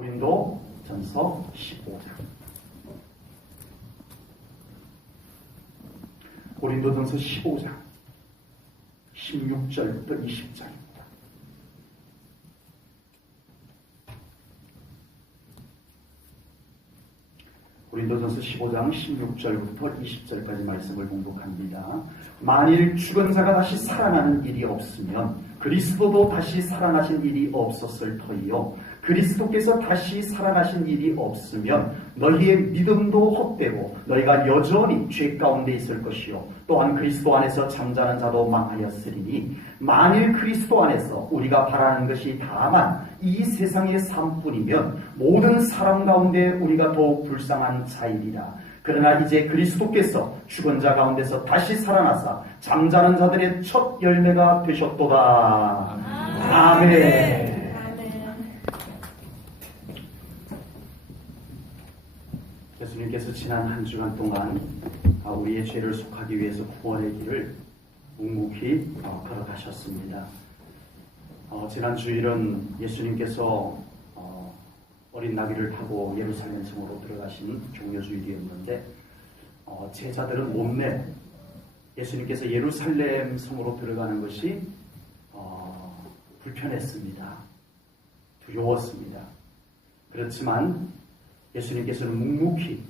고린도전서 15장. 고린도전서 15장 16절부터 20절입니다. 고린도전서 15장 16절부터 20절까지 말씀을 공독합니다. 만일 죽은 자가 다시 살아나는 일이 없으면 그리스도도 다시 살아나신 일이 없었을 터이요, 그리스도께서 다시 살아나신 일이 없으면 너희의 믿음도 헛되고 너희가 여전히 죄 가운데 있을 것이요, 또한 그리스도 안에서 잠자는 자도 망하였으리니 만일 그리스도 안에서 우리가 바라는 것이 다만 이 세상의 삶뿐이면 모든 사람 가운데 우리가 더욱 불쌍한 자이리라. 그러나 이제 그리스도께서 죽은 자 가운데서 다시 살아나사 잠자는 자들의 첫 열매가 되셨도다. 아멘. 예수님께서 지난 한 주간 동안 우리의 죄를 속하기 위해서 구원의 길을 묵묵히 걸어가셨습니다. 지난 주일은 예수님께서 어린 나귀를 타고 예루살렘 성으로 들어가신 종려주일이었는데, 제자들은 못내 예수님께서 예루살렘 성으로 들어가는 것이 불편했습니다. 두려웠습니다. 그렇지만 예수님께서는 묵묵히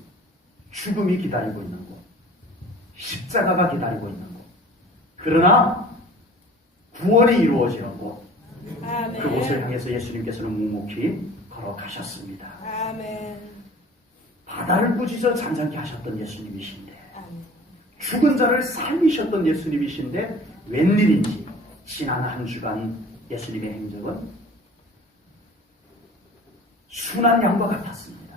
죽음이 기다리고 있는 곳, 십자가가 기다리고 있는 곳, 그러나 구원이 이루어지는 곳, 그곳을 향해서 예수님께서는 묵묵히 걸어가셨습니다. 아멘. 바다를 꾸짖어 잠잠케 하셨던 예수님이신데, 죽은 자를 살리셨던 예수님이신데 웬일인지 지난 한 주간 예수님의 행적은 순한 양과 같았습니다.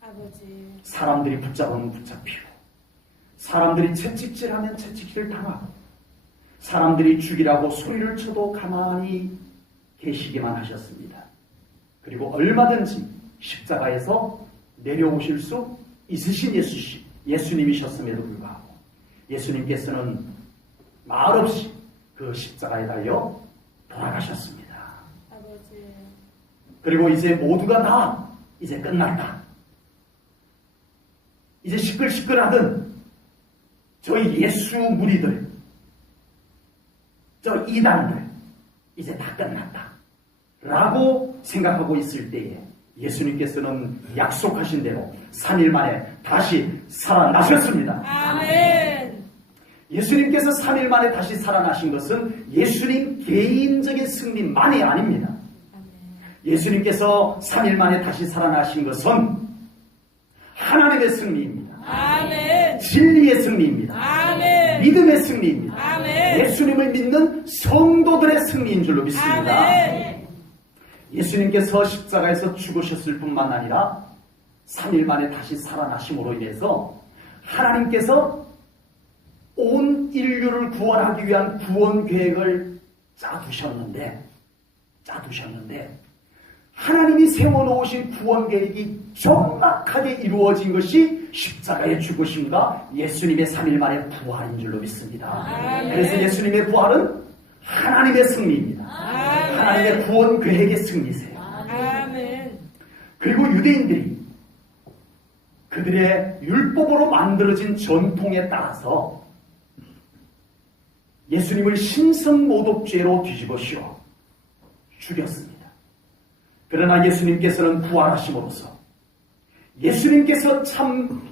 아버지. 사람들이 붙잡으면 붙잡히고, 사람들이 채찍질하면 채찍질을 당하고, 사람들이 죽이라고 소리를 쳐도 가만히 계시기만 하셨습니다. 그리고 얼마든지 십자가에서 내려오실 수 있으신 예수님이셨음에도 불구하고 예수님께서는 말없이 그 십자가에 달려 돌아가셨습니다. 아버지. 그리고 이제 모두가 다 이제 끝났다, 이제 시끌시끌하던 저희 예수 무리들, 저 이단들 이제 다 끝났다 라고 생각하고 있을 때에 예수님께서는 약속하신 대로 3일 만에 다시 살아나셨습니다. 아멘. 예수님께서 3일 만에 다시 살아나신 것은 예수님 개인적인 승리만이 아닙니다. 예수님께서 3일 만에 다시 살아나신 것은 하나님의 승리입니다. 아멘. 진리의 승리입니다. 아멘. 믿음의 승리입니다. 아멘. 예수님을 믿는 성도들의 승리인 줄로 믿습니다. 아멘. 예수님께서 십자가에서 죽으셨을 뿐만 아니라 3일 만에 다시 살아나심으로 인해서 하나님께서 온 인류를 구원하기 위한 구원 계획을 짜두셨는데 하나님이 세워놓으신 구원 계획이 정확하게 이루어진 것이 십자가의 죽으심과 예수님의 3일 만의 부활인 줄로 믿습니다. 아멘. 그래서 예수님의 부활은 하나님의 승리입니다. 아멘. 하나님의 구원 계획의 승리세요. 아멘. 그리고 유대인들이 그들의 율법으로 만들어진 전통에 따라서 예수님을 신성모독죄로 뒤집어 씌워 죽였습니다. 그러나 예수님께서는 부활하심으로써 예수님께서 참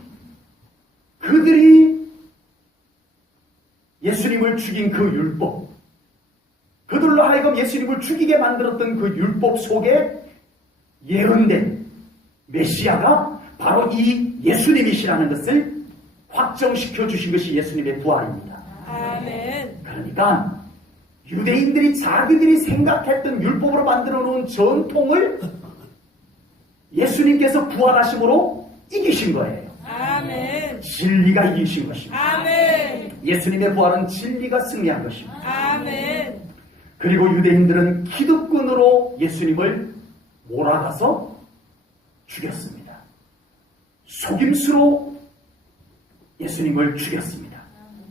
그들이 예수님을 죽인 그 율법, 그들로 하여금 예수님을 죽이게 만들었던 그 율법 속에 예언된 메시아가 바로 이 예수님이시라는 것을 확정시켜 주신 것이 예수님의 부활입니다. 아멘. 그러니까 유대인들이 자기들이 생각했던 율법으로 만들어 놓은 전통을 예수님께서 부활하심으로 이기신 거예요. 아멘. 진리가 이기신 것입니다. 아멘. 예수님의 부활은 진리가 승리한 것입니다. 아멘. 그리고 유대인들은 기득권으로 예수님을 몰아가서 죽였습니다. 속임수로 예수님을 죽였습니다.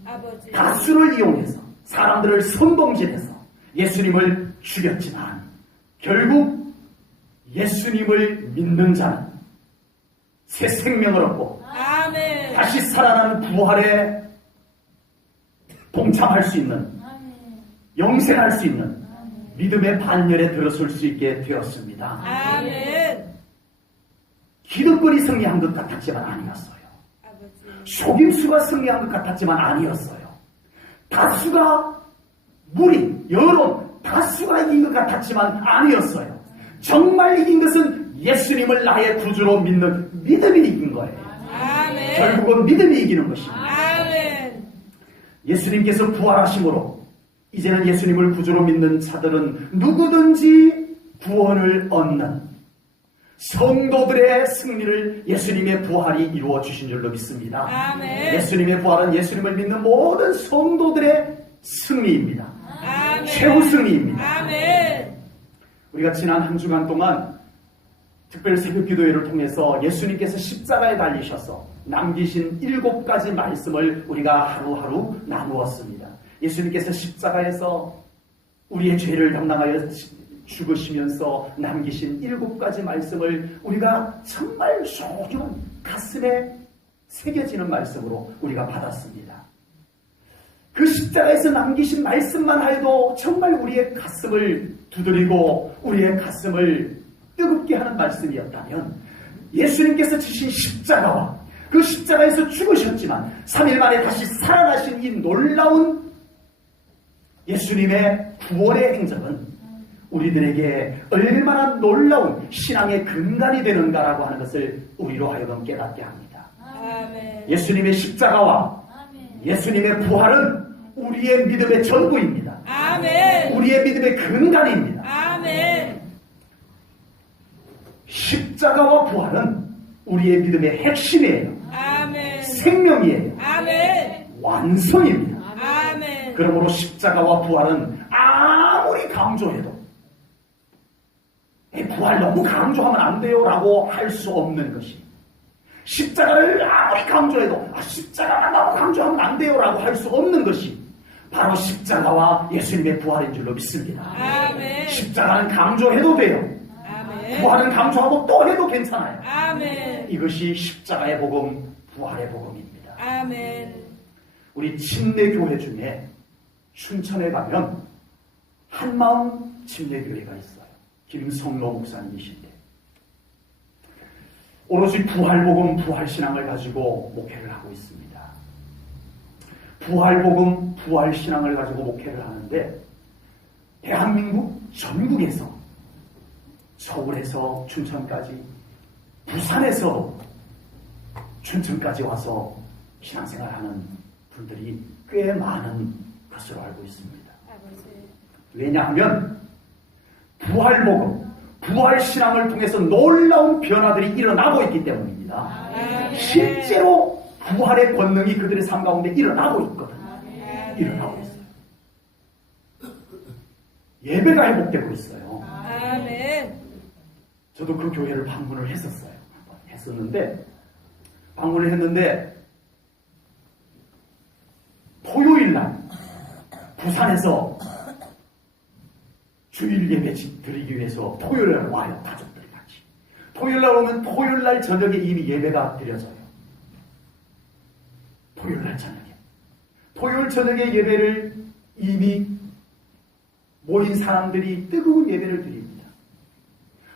아버지. 가수를 이용해서 사람들을 선동질해서 예수님을 죽였지만 결국 예수님을 믿는 자는 새 생명을 얻고 아멘. 다시 살아나는 부활에 동참할 수 있는, 영생할 수 있는 믿음의 반열에 들어설 수 있게 되었습니다. 아멘. 기득권이 승리한 것 같았지만 아니었어요. 아버지. 속임수가 승리한 것 같았지만 아니었어요. 다수가 무리, 여론, 다수가 이긴 것 같았지만 아니었어요. 정말 이긴 것은 예수님을 나의 구주로 믿는 믿음이 이긴 거예요. 아멘. 결국은 믿음이 이기는 것입니다. 아멘. 예수님께서 부활하심으로 이제는 예수님을 구주로 믿는 자들은 누구든지 구원을 얻는 성도들의 승리를 예수님의 부활이 이루어 주신 줄로 믿습니다. 아멘. 예수님의 부활은 예수님을 믿는 모든 성도들의 승리입니다. 아멘. 최후 승리입니다. 아멘. 우리가 지난 한 주간 동안 특별 새벽 기도회를 통해서 예수님께서 십자가에 달리셔서 남기신 7가지 말씀을 우리가 하루하루 나누었습니다. 예수님께서 십자가에서 우리의 죄를 담당하여 죽으시면서 남기신 7가지 말씀을 우리가 정말 소중한 가슴에 새겨지는 말씀으로 우리가 받았습니다. 그 십자가에서 남기신 말씀만 해도 정말 우리의 가슴을 두드리고 우리의 가슴을 뜨겁게 하는 말씀이었다면 예수님께서 지신 십자가와 그 십자가에서 죽으셨지만 3일 만에 다시 살아나신 이 놀라운 예수님의 구원의 행적은 우리들에게 얼마나 놀라운 신앙의 근간이 되는가라고 하는 것을 우리로 하여금 깨닫게 합니다. 아멘. 예수님의 십자가와 예수님의 부활은 우리의 믿음의 전부입니다. 아멘. 우리의 믿음의 근간입니다. 아멘. 십자가와 부활은 우리의 믿음의 핵심이에요. 아멘. 생명이에요. 아멘. 완성입니다. 아멘. 그러므로 십자가와 부활은 아무리 강조해도 부활 너무 강조하면 안 돼요 라고 할 수 없는 것이, 십자가를 아무리 강조해도 십자가가 너무 강조하면 안 돼요 라고 할 수 없는 것이 바로 십자가와 예수님의 부활인 줄로 믿습니다. 아멘. 십자가는 강조해도 돼요. 아멘. 부활은 강조하고 또 해도 괜찮아요. 아멘. 이것이 십자가의 복음, 부활의 복음입니다. 아멘. 우리 침례교회 중에 춘천에 가면 한마음 침례교회가 있어요. 김성로 목사님이신데 오로지 부활복음, 부활신앙을 가지고 목회를 하고 있습니다. 부활복음, 부활신앙을 가지고 목회를 하는데 대한민국 전국에서, 서울에서 춘천까지, 부산에서 춘천까지 와서 신앙생활하는 분들이 꽤 많은 것으로 알고 있습니다. 아버지. 왜냐하면 부활복음, 부활신앙을 통해서 놀라운 변화들이 일어나고 있기 때문입니다. 아멘. 실제로 부활의 권능이 그들의 삶 가운데 일어나고 있거든요. 아멘. 일어나고 있어요. 예배가 회복되고 있어요. 아멘. 저도 그 교회를 방문을 했었는데 방문을 했는데 토요일날 부산에서 주일 예배 드리기 위해서 토요일날 와요. 가족들이 같이. 토요일날 오면 토요일날 저녁에 이미 예배가 드려져요. 토요일날 저녁에. 토요일 저녁에 예배를 이미 모인 사람들이 뜨거운 예배를 드립니다.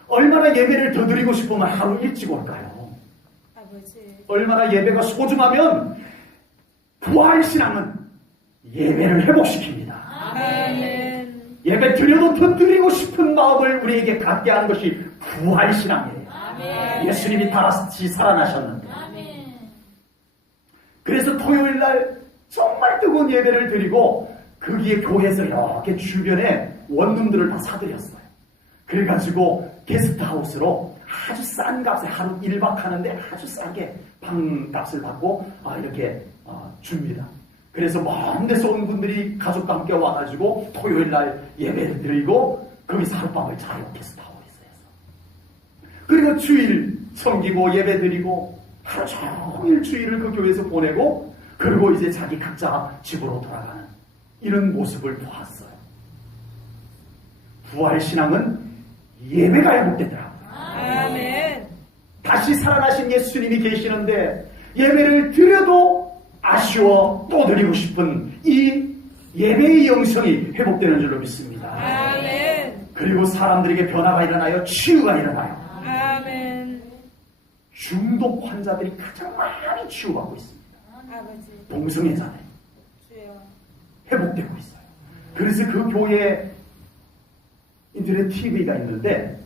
얼마나 예배를 더 드리고 싶으면 하루 일찍 올까요? 아버지. 얼마나 예배가 소중하면 부활신앙은 예배를 회복시킵니다. 아멘. 예배 드려도 더 드리고 싶은 마음을 우리에게 갖게 하는 것이 부활신앙이에요. 아멘. 예수님이 다시 살아나셨는데. 아멘. 그래서 토요일날 정말 뜨거운 예배를 드리고 거기에 교회에서 이렇게 주변에 원룸들을 다 사드렸어요. 그래가지고 게스트하우스로 아주 싼 값에 하루 1박 하는데 아주 싸게 방값을 받고 이렇게 줍니다. 그래서 먼 데서 온 분들이 가족과 함께 와가지고 토요일날 예배를 드리고 거기서 하룻밤을 자요. 게스트하우스에서. 그리고 주일 섬기고 예배 드리고 하루 종일 주일을 그 교회에서 보내고 그리고 이제 자기 각자 집으로 돌아가는 이런 모습을 보았어요. 부활신앙은 예배가 회복되더라고요. 다시 살아나신 예수님이 계시는데 예배를 드려도 아쉬워 또 드리고 싶은 이 예배의 영성이 회복되는 줄로 믿습니다. 아멘. 그리고 사람들에게 변화가 일어나요. 치유가 일어나요. 아멘. 중독 환자들이 가장 많이 치유받고 있습니다. 아버지. 동성애자들 주여. 회복되고 있어요. 그래서 그 교회에 인터넷 TV가 있는데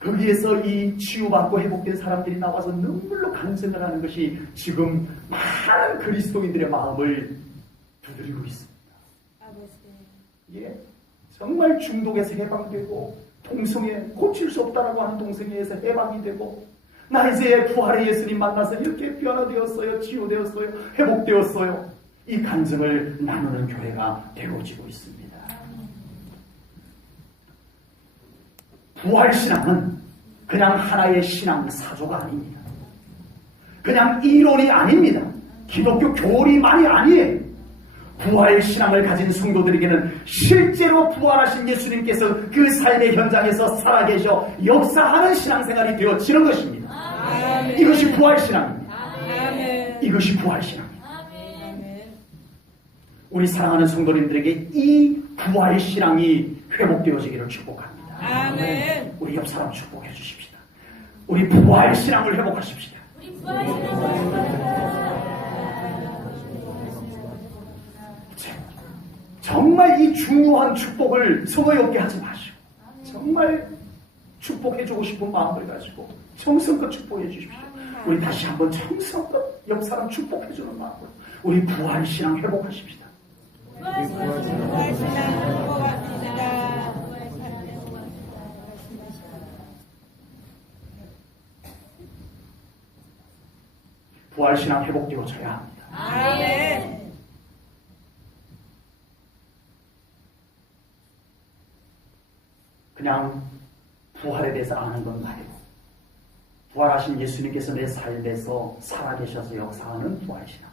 거기에서 이 치유받고 회복된 사람들이 나와서 눈물로 간증을 하는 것이 지금 많은 그리스도인들의 마음을 두드리고 있습니다. 아버지. 예, 정말 중독에서 해방되고 동성애 고칠 수 없다라고 하는 동성애에서 해방이 되고 나 이제 부활의 예수님 만나서 이렇게 변화되었어요. 치유되었어요. 회복되었어요. 이 간증을 나누는 교회가 되어지고 있습니다. 부활신앙은 그냥 하나의 신앙 사조가 아닙니다. 그냥 이론이 아닙니다. 기독교 교리만이 아니에요. 부활신앙을 가진 성도들에게는 실제로 부활하신 예수님께서 그 삶의 현장에서 살아계셔 역사하는 신앙생활이 되어지는 것입니다. 아멘. 이것이 부활신앙입니다. 아멘. 이것이 부활신앙입니다. 아멘. 우리 사랑하는 성도님들에게 이 부활신앙이 회복되어지기를 축복합니다. 아멘. 우리 옆 사람 축복해 주십시다. 우리 부활신앙을 회복하십시다. 정말 이 중요한 축복을 서거이 없게 하지 마시고 정말 축복해주고 싶은 마음을 가지고 정성껏 축복해 주십시오. 우리 다시 한번 정성껏 옆 사람 축복해주는 마음으로 우리 부활신앙 회복하십시다. 부활신앙 회복합니다. 부활신앙 회복되어져야 합니다. 아멘. 그냥 부활에 대해서 아는 건 말이고 부활하신 예수님께서 내 삶에서 살아계셔서 역사하는 부활신앙.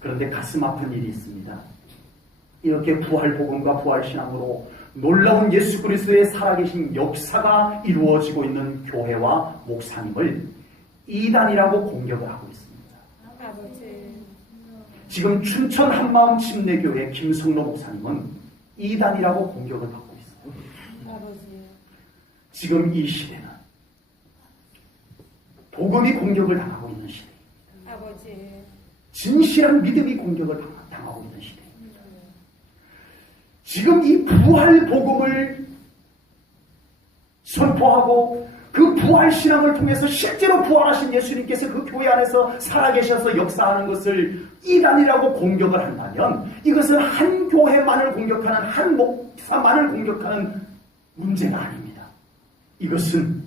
그런데 가슴 아픈 일이 있습니다. 이렇게 부활복음과 부활신앙으로 놀라운 예수 그리스도의 살아계신 역사가 이루어지고 있는 교회와 목사님을 이단이라고 공격을 하고 있습니다. 아버지. 지금 춘천 한마음 침례교회 김성로 목사님은 이단이라고 공격을 받고 있어요. 아버지. 지금 이 시대는 복음이 공격을 당하고 있는 시대. 아버지. 진실한 믿음이 공격을 당하고 있는 시대입니다. 지금 이 부활 복음을 선포하고 그 부활 신앙을 통해서 실제로 부활하신 예수님께서 그 교회 안에서 살아계셔서 역사하는 것을 이단이라고 공격을 한다면 이것은 한 교회만을 공격하는 한 목사만을 공격하는 문제가 아닙니다. 이것은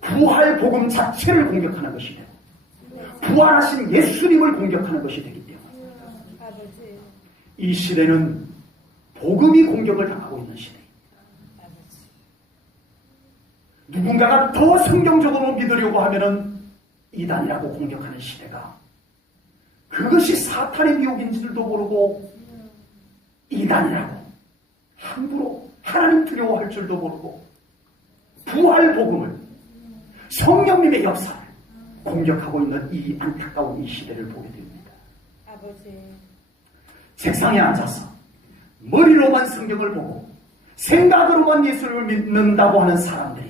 부활 복음 자체를 공격하는 것이 되고 부활하신 예수님을 공격하는 것이 되기 때문에 아버지. 이 시대는 복음이 공격을 당하고 있는 시대입니다. 누군가가 더 성경적으로 믿으려고 하면은 이단이라고 공격하는 시대가 그것이 사탄의 미혹인 줄도 모르고 이단이라고 함부로 하나님 두려워할 줄도 모르고 부활 복음을 성령님의 역사를 공격하고 있는 이 안타까운 이 시대를 보게 됩니다. 아버지. 책상에 앉아서 머리로만 성경을 보고 생각으로만 예수를 믿는다고 하는 사람들이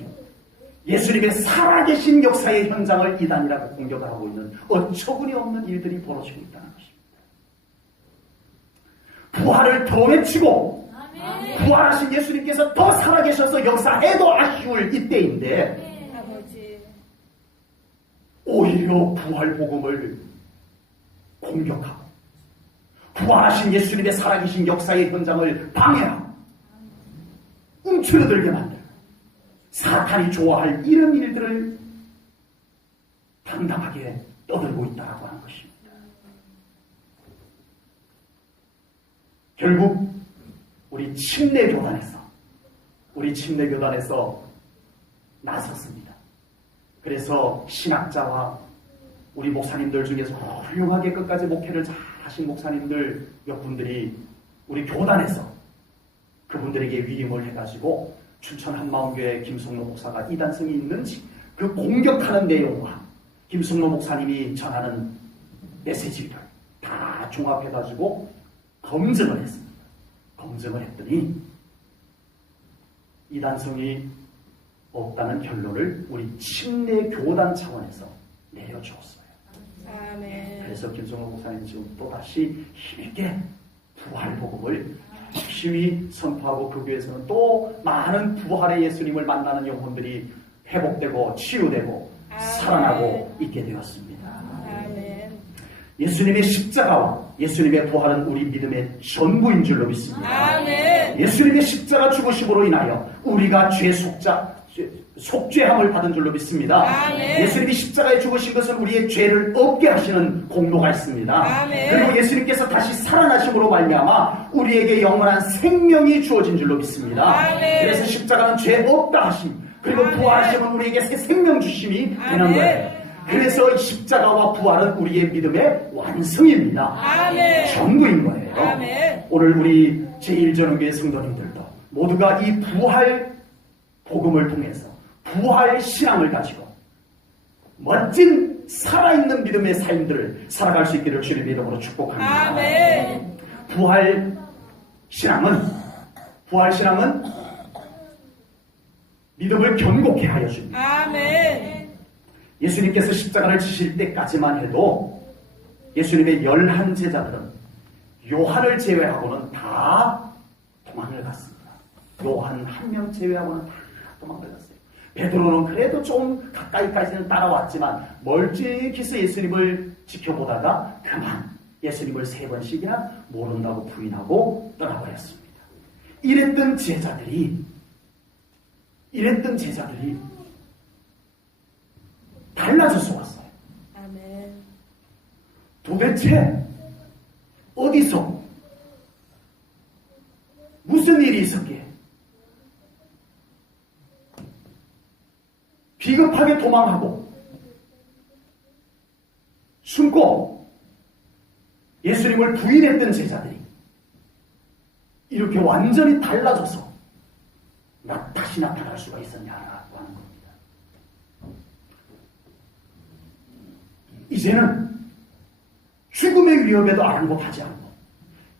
예수님의 살아계신 역사의 현장을 이단이라고 공격을 하고 있는 어처구니 없는 일들이 벌어지고 있다는 것입니다. 부활을 더 외치고 부활하신 예수님께서 더 살아계셔서 역사해도 아쉬울 이때인데 아버지. 오히려 부활 복음을 공격하고 부활하신 예수님의 살아계신 역사의 현장을 방해하고 움츠러들게 만들고 사탄이 좋아할 이런 일들을 당당하게 떠들고 있다고 하는 것입니다. 결국 우리 침례교단에서 나섰습니다. 그래서 신학자와 우리 목사님들 중에서 훌륭하게 끝까지 목회를 잘 하신 목사님들 몇 분들이 우리 교단에서 그분들에게 위임을 해가지고 춘천 한마음교회 김성로 목사가 이단성이 있는지 그 공격하는 내용과 김성로 목사님이 전하는 메시지를 다 종합해가지고 검증을 했습니다. 검증을 했더니 이단성이 없다는 결론을 우리 침례 교단 차원에서 내려주었어요. 아멘. 그래서 김성호 목사님 지금 또다시 힘있게 부활 복음을 열심히 선포하고 그 교회에서는 또 많은 부활의 예수님을 만나는 영혼들이 회복되고 치유되고 살아나고 있게 되었습니다. 아멘. 예수님의 십자가와 예수님의 부활은 우리 믿음의 전부인 줄로 믿습니다. 아멘. 예수님의 십자가 죽으심으로 인하여 우리가 속죄함을 받은 줄로 믿습니다. 아멘. 예수님이 십자가에 죽으신 것은 우리의 죄를 없게 하시는 공로가 있습니다. 아멘. 그리고 예수님께서 다시 살아나심으로 말미암아 우리에게 영원한 생명이 주어진 줄로 믿습니다. 아멘. 그래서 십자가는 죄 없다 하심, 그리고 아멘. 부활하심은 우리에게 새 생명 주심이 되는 아멘. 거예요. 그래서 십자가와 부활은 우리의 믿음의 완성입니다. 아멘. 전부인 거예요. 아멘. 오늘 우리 제1전원교회 성도님들도 모두가 이 부활 복음을 통해서 부활 신앙을 가지고 멋진 살아있는 믿음의 삶들을 살아갈 수 있기를 주님의 이름으로 축복합니다. 아멘. 부활 신앙은 믿음을 견고케 하여 줍니다. 아멘. 예수님께서 십자가를 지실 때까지만 해도 예수님의 11제자들은 요한을 제외하고는 다 도망을 갔습니다. 요한 한 명 제외하고는 다 도망을 갔어요. 베드로는 그래도 좀 가까이까지는 따라왔지만 멀찍이서 예수님을 지켜보다가 그만 예수님을 3번씩이나 모른다고 부인하고 떠나버렸습니다. 이랬던 제자들이 달라져서 왔어요. 아멘. 도대체 어디서 무슨 일이 있었기에 비겁하게 도망하고 숨고 예수님을 부인했던 제자들이 이렇게 완전히 달라져서 다시 나타날 수가 있었냐라고 하는 겁니다. 이제는 죽음의 위협에도 아랑곳하지 않고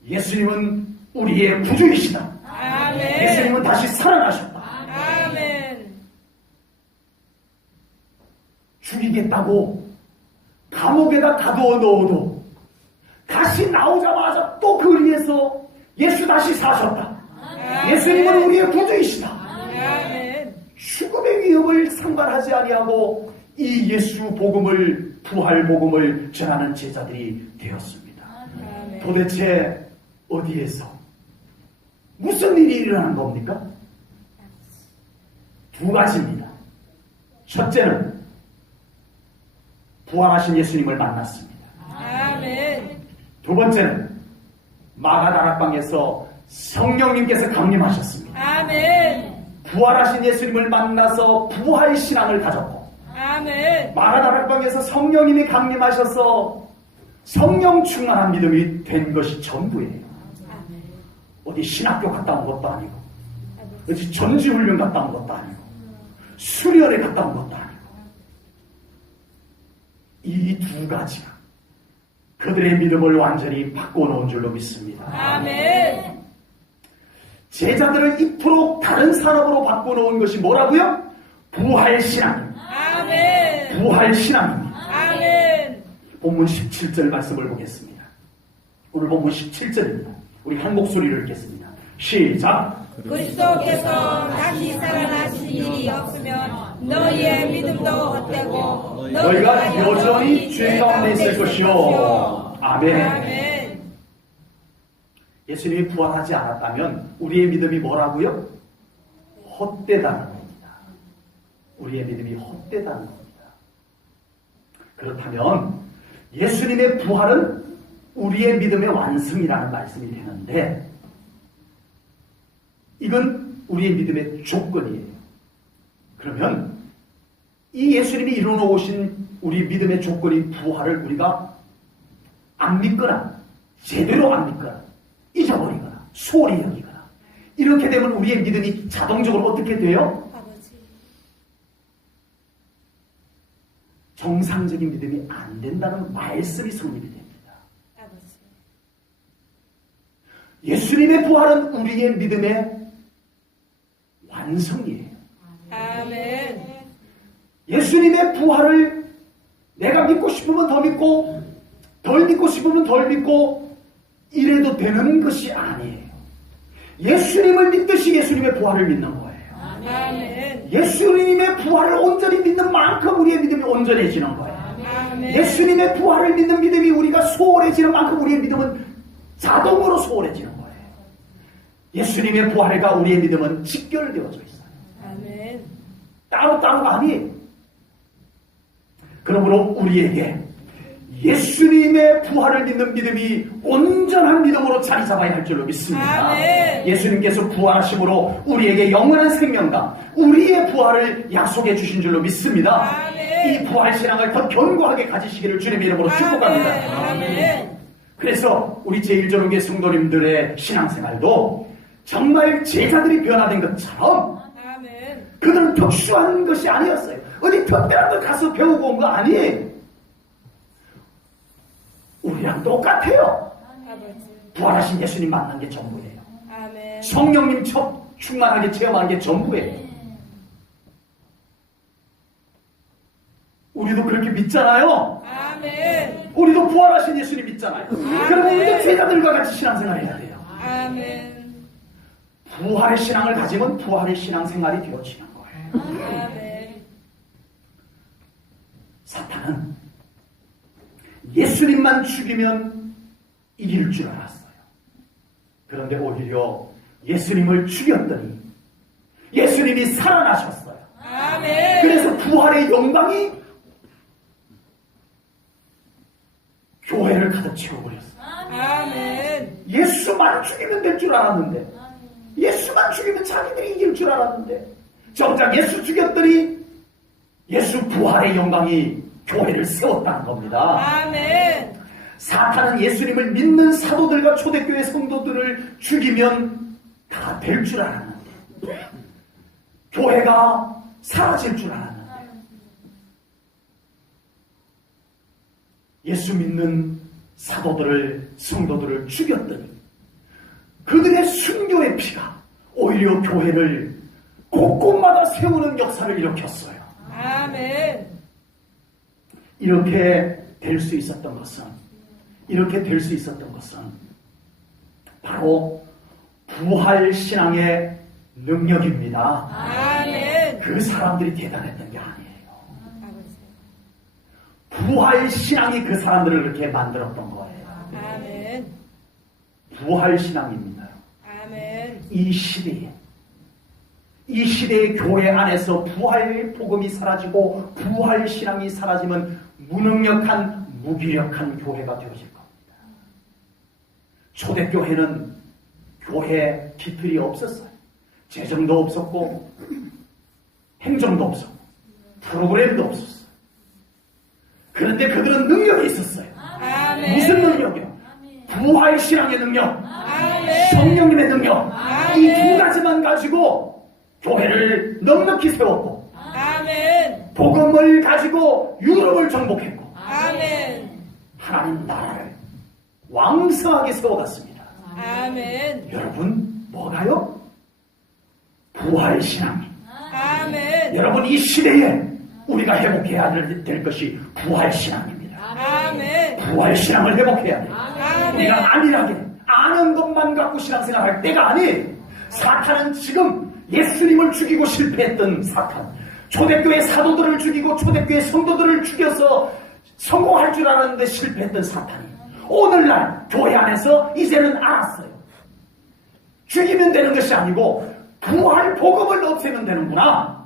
예수님은 우리의 구주이시다. 아멘. 예수님은 다시 살아나셨다. 아멘. 죽이겠다고 감옥에다 가두어 넣어도 다시 나오자마자 또 그 위에서 예수 다시 사셨다. 예수님은 우리의 구주이시다. 아멘. 죽음의 위협을 상관하지 아니하고 이 예수 복음을 부활 복음을 전하는 제자들이 되었습니다. 아멘. 도대체 어디에서 무슨 일이 일어난 겁니까? 2가지입니다. 첫째는 부활하신 예수님을 만났습니다. 아멘. 2번째는 마가다락방에서 성령님께서 강림하셨습니다. 아멘. 부활하신 예수님을 만나서 부활 신앙을 가졌고 아멘. 마가다락방에서 성령님이 강림하셔서 성령 충만한 믿음이 된 것이 전부예요. 아멘. 어디 신학교 갔다 온 것도 아니고 어디 전지훈련 갔다 온 것도 아니고 수련회 갔다 온 것도 아니고 이 2가지가 그들의 믿음을 완전히 바꿔놓은 줄로 믿습니다. 아멘. 제자들을 이토록 다른 사람으로 바꿔놓은 것이 뭐라고요? 부활신앙입니다. 아멘. 부활신앙입니다. 아멘. 본문 17절 말씀을 보겠습니다. 오늘 본문 17절입니다. 우리 한 목소리를 읽겠습니다. 시작. 그리스도께서 다시 살아나신 일이 없으면 너희의 믿음도 헛되고 너희가 여전히 죄 가운데 있을 것이요. 아멘. 아멘. 예수님이 부활하지 않았다면 우리의 믿음이 뭐라고요? 헛되다는 겁니다. 우리의 믿음이 헛되다는 겁니다. 그렇다면 예수님의 부활은 우리의 믿음의 완성이라는 말씀이 되는데 이건 우리의 믿음의 조건이에요. 그러면 이 예수님이 이루어오신 우리 믿음의 조건인 부활을 우리가 안 믿거나 제대로 안 믿거나 잊어버리거나 소홀히 여기거나 이렇게 되면 우리의 믿음이 자동적으로 어떻게 돼요? 아버지. 정상적인 믿음이 안 된다는 말씀이 성립이 됩니다. 아버지. 예수님의 부활은 우리의 믿음의 완성이에요. 아멘. 예수님의 부활을 내가 믿고 싶으면 더 믿고 덜 믿고 싶으면 덜 믿고 이래도 되는 것이 아니에요. 예수님을 믿듯이 예수님의 부활을 믿는 거예요. 아멘. 예수님의 부활을 온전히 믿는 만큼 우리의 믿음이 온전해지는 거예요. 아멘. 예수님의 부활을 믿는 믿음이 우리가 소홀해지는 만큼 우리의 믿음은 자동으로 소홀해지는 거예요. 예수님의 부활과 우리의 믿음은 직결되어져 있어요. 아멘. 따로따로가 아니에요. 그러므로 우리에게 예수님의 부활을 믿는 믿음이 온전한 믿음으로 자리 잡아야 할 줄로 믿습니다. 아멘. 예수님께서 부활하심으로 우리에게 영원한 생명과 우리의 부활을 약속해 주신 줄로 믿습니다. 아멘. 이 부활 신앙을 더 견고하게 가지시기를 주님의 이름으로 축복합니다. 아멘. 그래서 우리 제1조롱교회 성도님들의 신앙생활도 정말 제자들이 변화된 것처럼 아멘. 그들은 특수한 것이 아니었어요. 어디 특별한 데 가서 배우고 온 거 아니에요. 우리랑 똑같아요. 아버지. 부활하신 예수님 만난 게 전부예요. 아멘. 성령님 충만하게 체험한 게 전부예요. 우리도 그렇게 믿잖아요. 아멘. 우리도 부활하신 예수님 믿잖아요. 그러면 우리도 제자들과 같이 신앙생활을 해야 돼요. 아멘. 부활의 신앙을 가지면 부활의 신앙생활이 되어지는 거예요. 아멘. 사탄은 예수님만 죽이면 이길 줄 알았어요. 그런데 오히려 예수님을 죽였더니 예수님이 살아나셨어요. 아멘. 그래서 부활의 영광이 교회를 가득 채워버렸어요. 아멘. 예수만 죽이면 될 줄 알았는데, 예수만 죽이면 자기들이 이길 줄 알았는데, 정작 예수 죽였더니 예수 부활의 영광이 교회를 세웠다는 겁니다. 아멘. 사탄은 예수님을 믿는 사도들과 초대교회 성도들을 죽이면 다 될 줄 알았는데, 교회가 사라질 줄 알았는데, 예수 믿는 사도들을, 성도들을 죽였더니 그들의 순교의 피가 오히려 교회를 곳곳마다 세우는 역사를 일으켰어요. 아멘. 이렇게 될 수 있었던 것은 바로 부활신앙의 능력입니다. 아멘. 그 사람들이 대단했던 게 아니에요. 아버지. 부활신앙이 그 사람들을 그렇게 만들었던 거예요. 아멘. 부활신앙입니다. 아멘. 이 시대의 교회 안에서 부활 복음이 사라지고 부활 신앙이 사라지면 무능력한 무기력한 교회가 되어질 겁니다. 초대교회는 교회 티틀이 없었어요. 재정도 없었고 행정도 없었고 프로그램도 없었어요. 그런데 그들은 능력이 있었어요. 아멘. 무슨 능력이요? 부활 신앙의 능력, 아멘. 성령님의 능력, 아멘. 이 두 가지만 가지고 교회를 넉넉히 세웠고 아멘. 복음을 가지고 유럽을 정복했고 아멘. 하나님 나라를 왕성하게 세워갔습니다. 아멘. 여러분 뭐가요? 부활신앙. 아멘. 여러분 이 시대에 우리가 회복해야 될 것이 부활신앙입니다. 아멘. 부활신앙을 회복해야 돼요. 아멘. 우리가 안일하게 아는 것만 갖고 신앙생활할 때가 아니에요. 사탄은 지금 예수님을 죽이고 실패했던 사탄, 초대교회 사도들을 죽이고 초대교회 성도들을 죽여서 성공할 줄 알았는데 실패했던 사탄이 오늘날 교회 안에서 이제는 알았어요. 죽이면 되는 것이 아니고 부활 복음을 없애면 되는구나.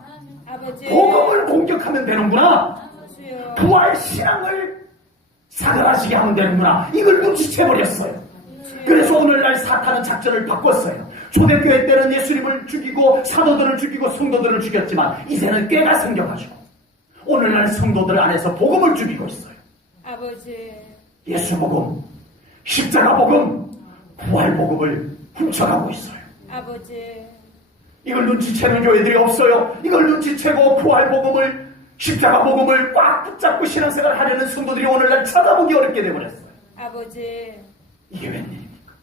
아버지. 복음을 공격하면 되는구나. 주여. 부활 신앙을 사그라지게 하면 되는구나. 이걸 눈치채버렸어요. 그래서 오늘날 사탄은 작전을 바꿨어요. 초대교회 때는 예수님을 죽이고 사도들을 죽이고 성도들을 죽였지만 이제는 꾀가 생겨가지고 오늘날 성도들 안에서 복음을 죽이고 있어요. 아버지. 예수 복음, 십자가 복음, 부활 복음을 훔쳐가고 있어요. 아버지, 이걸 눈치채는 교회들이 없어요. 이걸 눈치채고 부활복음을, 십자가복음을 꽉 붙잡고 신앙생활을 하려는 성도들이 오늘날 찾아보기 어렵게 되어버렸어요. 아버지, 이게 웬일입니까?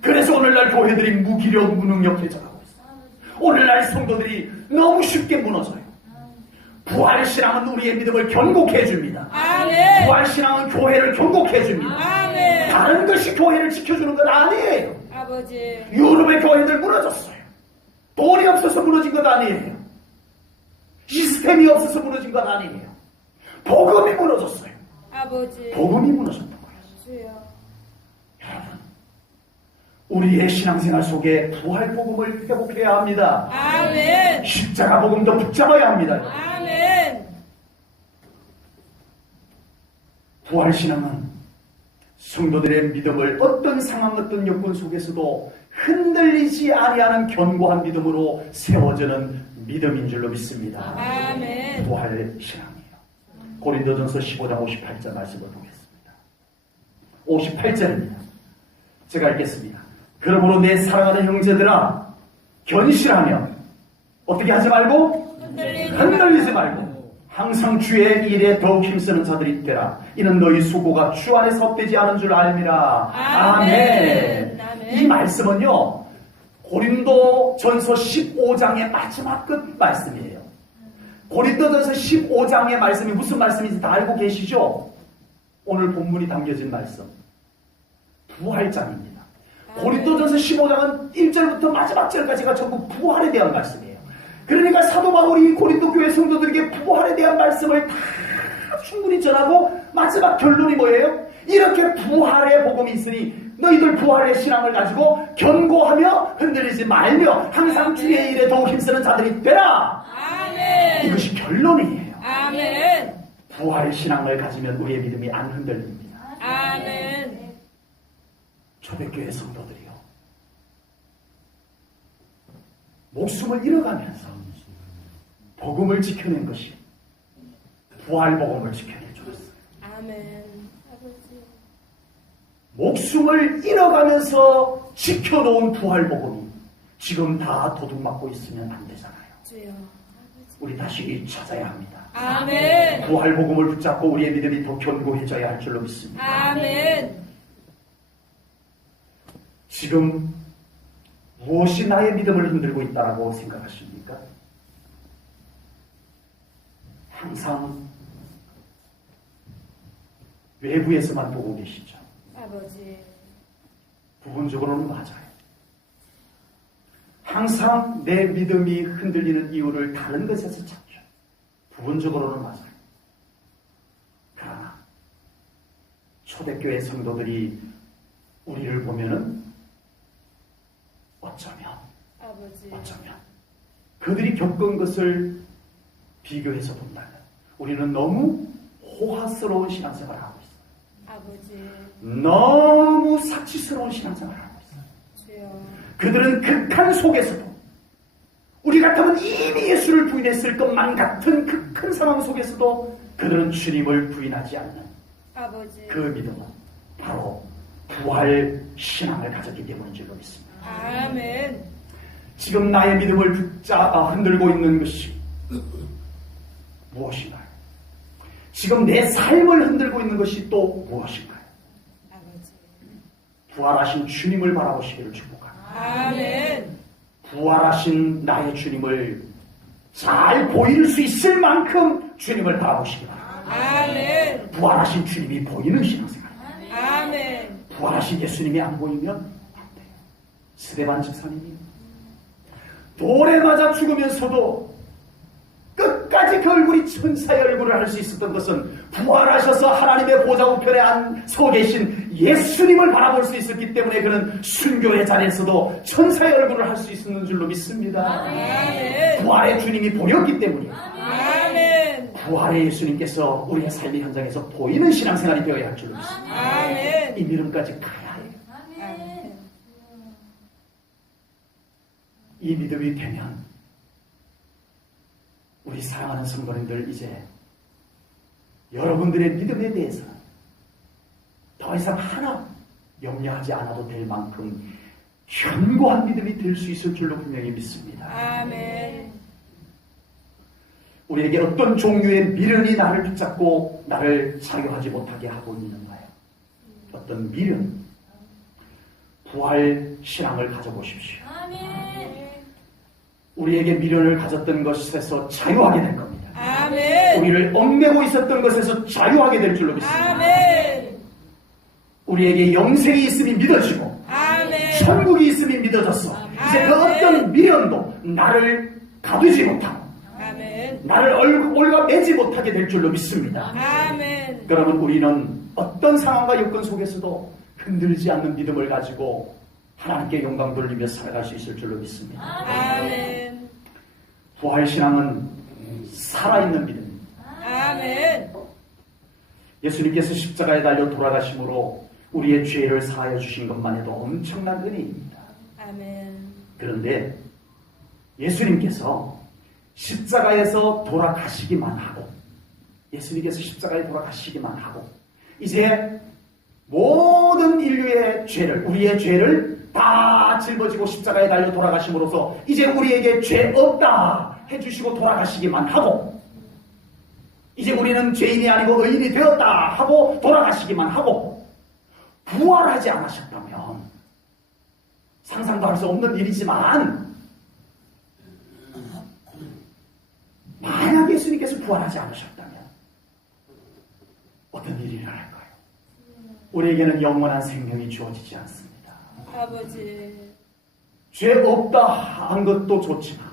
그래서 오늘날 교회들이 무기력, 무능력해져 가고 있어요. 오늘날 성도들이 너무 쉽게 무너져요. 부활신앙은 우리의 믿음을 견고케 해줍니다. 아멘, 부활신앙은 교회를 견고케 해줍니다. 아멘, 다른 것이 교회를 지켜주는 건 아니에요. 아버지, 유럽의 교회들 무너졌어요. 돈이 없어서 무너진 것 아니에요. 시스템이 없어서 무너진 것 아니에요. 복음이 무너졌어요. 아버지, 복음이 무너졌던 거예요. 주여, 여러분, 우리의 신앙생활 속에 부활복음을 회복해야 합니다. 아멘, 십자가복음도 붙잡아야 합니다. 아멘, 부활신앙은 성도들의 믿음을 어떤 상황, 어떤 여건 속에서도 흔들리지 아니하는 견고한 믿음으로 세워지는 믿음인 줄로 믿습니다. 아멘, 부활신앙이에요. 고린도전서 15장 58절 말씀을 보겠습니다. 58절입니다. 제가 읽겠습니다. 그러므로 내 사랑하는 형제들아, 견실하며 어떻게 하지 말고 흔들리지 말고 항상 주의 일에 더욱 힘쓰는 자들이 되라. 이는 너희 수고가 주 안에서 헛되지 않은 줄 알미라. 아멘. 아멘. 이 말씀은요, 고린도전서 15장의 마지막 끝 말씀이에요. 고린도전서 15장의 말씀이 무슨 말씀인지 다 알고 계시죠? 오늘 본문이 담겨진 말씀, 부활장입니다. 고린도전서 15장은 1절부터 마지막 절까지가 전부 부활에 대한 말씀이에요. 그러니까 사도 바울이 고린도 교회 성도들에게 부활에 대한 말씀을 다 충분히 전하고 마지막 결론이 뭐예요? 이렇게 부활의 복음이 있으니 너희들 부활의 신앙을 가지고 견고하며 흔들리지 말며 항상 주의 일에 더욱 힘쓰는 자들이 되라. 아멘, 이것이 결론이에요. 아멘, 부활의 신앙을 가지면 우리의 믿음이 안 흔들립니다. 아멘, 초대교회 성도들이요, 목숨을 잃어가면서 복음을 지켜낸 것이 부활 복음을 지켜낸 줄이었어요. 아멘, 아버지, 목숨을 잃어가면서 지켜놓은 부활 복음이 지금 다 도둑맞고 있으면 안 되잖아요. 주여, 우리 다시 찾아야 합니다. 아멘, 부활 복음을 붙잡고 우리의 믿음이 더 견고해져야 할 줄로 믿습니다. 아멘, 지금 무엇이 나의 믿음을 흔들고 있다고 생각하십니까? 항상 외부에서만 보고 계시죠. 아버지, 부분적으로는 맞아요. 항상 내 믿음이 흔들리는 이유를 다른 것에서 찾죠. 부분적으로는 맞아요. 그러나 초대교회 성도들이 우리를 보면은 아버지, 어쩌면 그들이 겪은 것을 비교해서 본다면 우리는 너무 호화스러운 신앙생활을 하고 있어요. 아버지, 너무 사치스러운 신앙생활을 하고 있어요. 주여, 그들은 극한 속에서도 우리 같으면 이미 예수를 부인했을 것만 같은 그 큰 상황 속에서도 그들은 주님을 부인하지 않는 아버지, 그 믿음은 바로 부활 신앙을 가졌기 때문인 줄로 믿습니다. 아멘, 지금 나의 믿음을 붙잡아 흔들고 있는 것이 무엇인가요? 지금 내 삶을 흔들고 있는 것이 또 무엇인가요? 아버지, 부활하신 주님을 바라보시기를 축복합니다. 아멘, 부활하신 나의 주님을 잘 보일 수 있을 만큼 주님을 바라보시기 바랍니다. 아멘, 부활하신 주님이 보이는 신앙생활. 아멘, 부활하신 예수님이 안 보이면 안 돼요. 스데반 집사님이 돌에 맞아 죽으면서도 끝까지 그 얼굴이 천사의 얼굴을 할 수 있었던 것은 부활하셔서 하나님의 보좌 우편에 서 계신 예수님을 바라볼 수 있었기 때문에 그는 순교의 자리에서도 천사의 얼굴을 할 수 있었는 줄로 믿습니다. 아멘, 부활의 주님이 보였기 때문에 아멘, 부활의 예수님께서 우리의 삶의 현장에서 보이는 신앙생활이 되어야 할 줄로 믿습니다. 아멘, 이 믿음까지 가야 해요. 아멘, 이 믿음이 되면 우리 사랑하는 성도님들, 이제 여러분들의 믿음에 대해서는 더 이상 하나 염려하지 않아도 될 만큼 견고한 믿음이 될 수 있을 줄로 분명히 믿습니다. 아멘. 우리에게 어떤 종류의 미련이 나를 붙잡고 나를 자유하지 못하게 하고 있는가요? 어떤 미련? 부활 신앙을 가져보십시오. 우리에게 미련을 가졌던 것에서 자유하게 될 겁니다. 아멘. 우리를 얽매고 있었던 것에서 자유하게 될 줄로 믿습니다. 아멘. 우리에게 영생이 있음이 믿어지고 아멘. 천국이 있음이 믿어졌어. 이제 그 어떤 미련도 나를 가두지 못하고 아멘. 나를 올가매지 못하게 될 줄로 믿습니다. 아멘. 그러면 우리는 어떤 상황과 여건 속에서도 흔들리지 않는 믿음을 가지고 하나님께 영광 돌리며 살아갈 수 있을 줄로 믿습니다. 아멘. 부활신앙은 살아있는 믿음입니다. 아멘. 예수님께서 십자가에 달려 돌아가심으로 우리의 죄를 사하여 주신 것만 해도 엄청난 은혜입니다. 아멘. 그런데 예수님께서 십자가에서 돌아가시기만 하고 예수님께서 십자가에 돌아가시기만 하고 이제 모든 인류의 죄를 우리의 죄를 다 짊어지고 십자가에 달려 돌아가심으로써 이제 우리에게 죄 없다 해주시고 돌아가시기만 하고 이제 우리는 죄인이 아니고 의인이 되었다 하고 돌아가시기만 하고 부활하지 않으셨다면 상상도 할 수 없는 일이지만 만약 예수님께서 부활하지 않으셨다면 어떤 일이 일어날까요? 우리에게는 영원한 생명이 주어지지 않습니다. 아버지. 죄 없다 한 것도 좋지만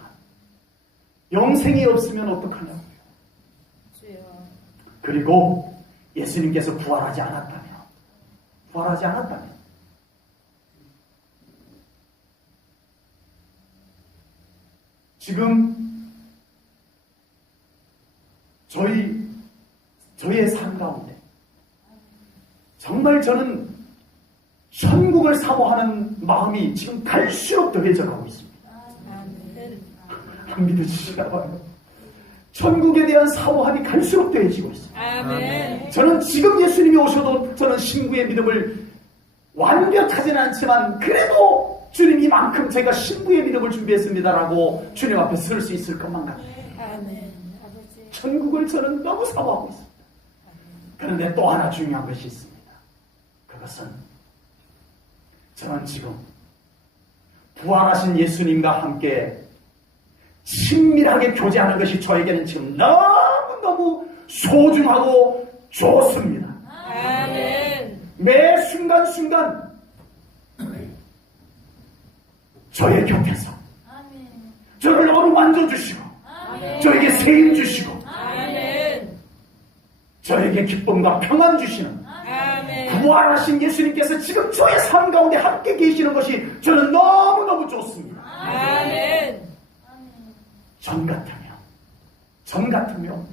영생이 없으면 어떡하냐고요. 주여. 그리고 예수님께서 부활하지 않았다면 지금 저희의 삶 가운데 정말 저는 천국을 사모하는 마음이 지금 갈수록 더해져 가고 있습니다. 아멘. 안 믿으시나 봐요. 천국에 대한 사모함이 갈수록 더해지고 있습니다. 아멘. 저는 지금 예수님이 오셔도 저는 신부의 믿음을 완벽하지는 않지만 그래도 주님 이만큼 제가 신부의 믿음을 준비했습니다라고 주님 앞에 설 수 있을 것만 같아요. 아멘. 아버지. 천국을 저는 너무 사모하고 있습니다. 그런데 또 하나 중요한 것이 있습니다. 그것은 저는 지금 부활하신 예수님과 함께 친밀하게 교제하는 것이 저에게는 지금 너무너무 소중하고 좋습니다. 아멘. 매 순간순간 저의 곁에서 저를 어루만져 주시고 저에게 세임 주시고 아멘. 저에게 기쁨과 평안 주시는 아멘. 부활하신 예수님께서 지금 저의 삶 가운데 함께 계시는 것이 저는 너무너무 좋습니다. 아멘. 전 같으면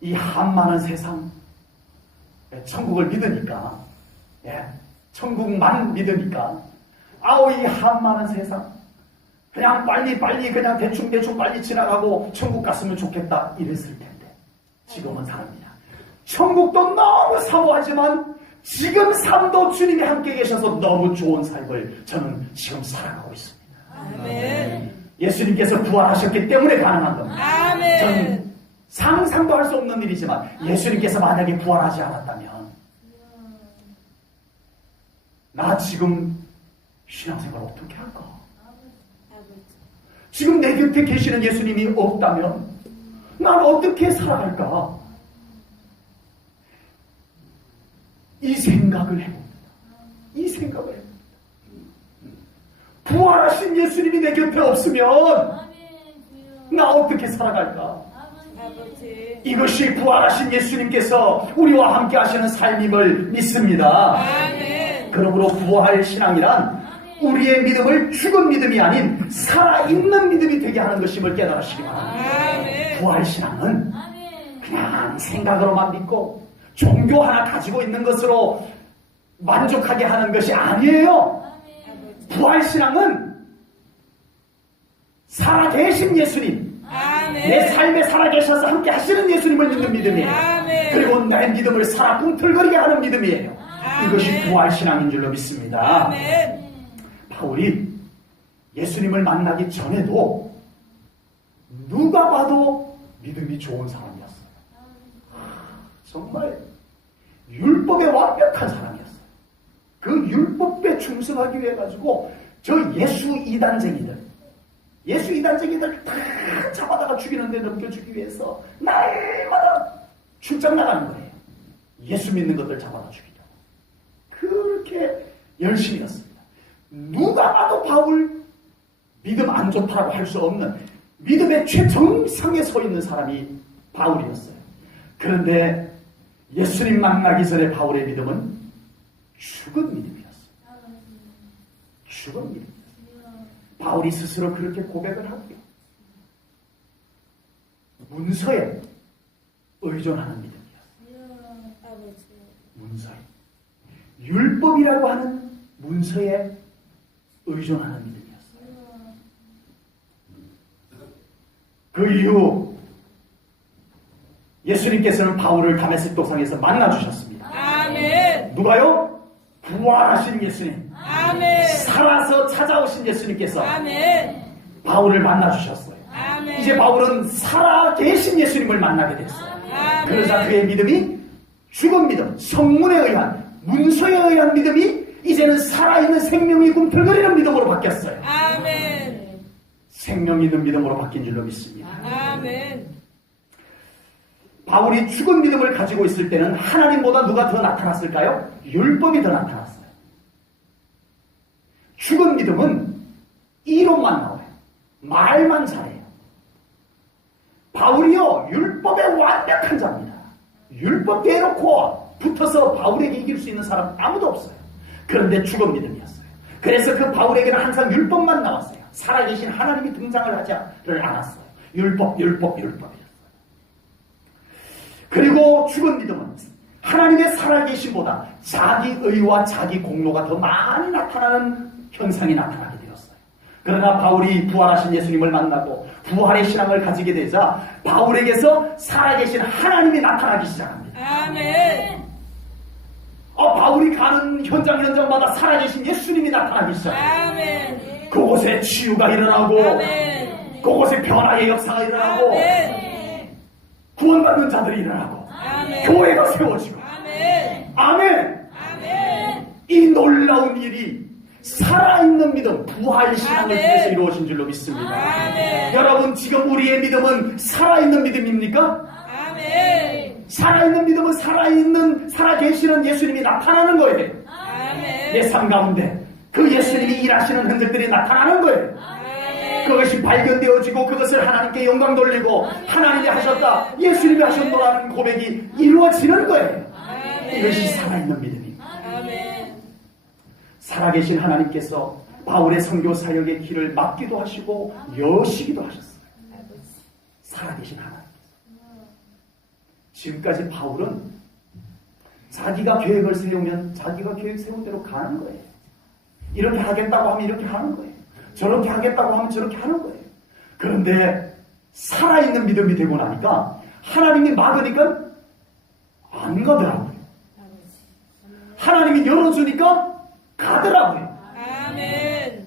이 한많은 세상 천국을 믿으니까 천국만 믿으니까 이 한많은 세상 그냥 빨리 그냥 대충 빨리 지나가고 천국 갔으면 좋겠다 이랬을 텐데 지금은 사람이야. 천국도 너무 사모하지만 지금 삶도 주님이 함께 계셔서 너무 좋은 삶을 저는 지금 살아가고 있습니다. 아멘. 예수님께서 부활하셨기 때문에 가능한 겁니다. 아멘. 저는 상상도 할 수 없는 일이지만 예수님께서 만약에 부활하지 않았다면 나 지금 신앙생활 어떻게 할까? 지금 내 곁에 계시는 예수님이 없다면 난 어떻게 살아갈까? 이 생각을 해봅니다. 부활하신 예수님이 내 곁에 없으면 나 어떻게 살아갈까? 아버지. 이것이 부활하신 예수님께서 우리와 함께 하시는 삶임을 믿습니다. 아멘. 그러므로 부활 신앙이란 우리의 믿음을 죽은 믿음이 아닌 살아있는 믿음이 되게 하는 것임을 깨달으시기 바랍니다. 아멘. 부활 신앙은 그냥 생각으로만 믿고 종교 하나 가지고 있는 것으로 만족하게 하는 것이 아니에요. 부활 신앙은 살아계신 예수님, 아멘. 내 삶에 살아계셔서 함께 하시는 예수님을 믿는 믿음이에요. 아멘. 그리고 내 믿음을 살아 꿈틀거리게 하는 믿음이에요. 아멘. 이것이 부활신앙인 줄로 믿습니다. 아멘. 바울이 예수님을 만나기 전에도 누가 봐도 믿음이 좋은 사람이었어요. 정말 율법에 완벽한 사람이었어요. 그 율법에 충성하기 위해 가지고 저 예수 이단쟁이들 다 잡아다가 죽이는데 넘겨주기 위해서 날마다 출장 나가는 거예요. 예수 믿는 것들 잡아다 죽이려고. 그렇게 열심히 했습니다. 누가 봐도 바울 믿음 안 좋다고 할 수 없는 믿음의 최정상에 서 있는 사람이 바울이었어요. 그런데 예수님 만나기 전에 바울의 믿음은 죽은 믿음이었어요. 죽은 믿음. 바울이 스스로 그렇게 고백을 하고요. 문서에 의존하는 믿음이었어요. 아버지. 문서에. 율법이라고 하는 문서에 의존하는 믿음이었어요. 그 이후 예수님께서는 바울을 다메섹 도상에서 만나주셨습니다. 아멘. 누가요? 부활하신 예수님. 아멘. 살아서 찾아오신 예수님께서 아멘. 바울을 만나주셨어요. 아멘. 이제 바울은 살아계신 예수님을 만나게 됐어요. 아멘. 그러자 그의 믿음이 죽은 믿음, 성문에 의한, 문서에 의한 믿음이 이제는 살아있는 생명이 꿈틀거리는 믿음으로 바뀌었어요. 아멘. 생명 있는 믿음으로 바뀐 줄로 믿습니다. 아멘. 바울이 죽은 믿음을 가지고 있을 때는 하나님보다 누가 더 나타났을까요? 율법이 더 나타났어요. 죽은 믿음은 이론만 나와요. 말만 잘해요. 바울이요, 율법의 완벽한 자입니다. 율법 대놓고 붙어서 바울에게 이길 수 있는 사람 아무도 없어요. 그런데 죽은 믿음이었어요. 그래서 그 바울에게는 항상 율법만 나왔어요. 살아계신 하나님이 등장을 하지를 않았어요. 율법. 그리고 죽은 믿음은 하나님의 살아계심보다 자기 의와 자기 공로가 더 많이 나타나는 현상이 나타나게 되었어요. 그러나 바울이 부활하신 예수님을 만나고 부활의 신앙을 가지게 되자 바울에게서 살아계신 하나님이 나타나기 시작합니다. 아멘. 바울이 가는 현장마다 살아계신 예수님이 나타나기 시작합니다. 아멘. 그곳에 치유가 일어나고 아멘. 그곳에 변화의 역사가 일어나고 아멘. 구원받는 자들이 일어나고 아멘. 교회가 세워지고 아멘. 아멘. 아멘. 이 놀라운 일이 살아있는 믿음, 부활 신앙을 아멘. 통해서 이루어진 줄로 믿습니다. 아멘. 여러분, 지금 우리의 믿음은 살아있는 믿음입니까? 아멘. 살아있는 믿음은 살아계시는 예수님이 나타나는 거예요. 아멘. 내 삶 가운데 그 예수님이 일하시는 흔적들이 나타나는 거예요. 아멘. 그것이 발견되어지고 그것을 하나님께 영광 돌리고 하나님이 하셨다, 예수님이 하셨노라는 고백이 이루어지는 거예요. 아멘. 이것이 살아있는 믿음입니다. 아멘. 살아계신 하나님께서 바울의 선교 사역의 길을 막기도 하시고 여시기도 하셨어요. 살아계신 하나님. 지금까지 바울은 자기가 계획을 세우면 자기가 계획 세운 대로 가는 거예요. 이렇게 하겠다고 하면 이렇게 하는 거예요. 저렇게 하겠다고 하면 저렇게 하는 거예요. 그런데 살아있는 믿음이 되고 나니까 하나님이 막으니까 안 가더라고요. 하나님이 열어주니까 가더라고요. 아멘.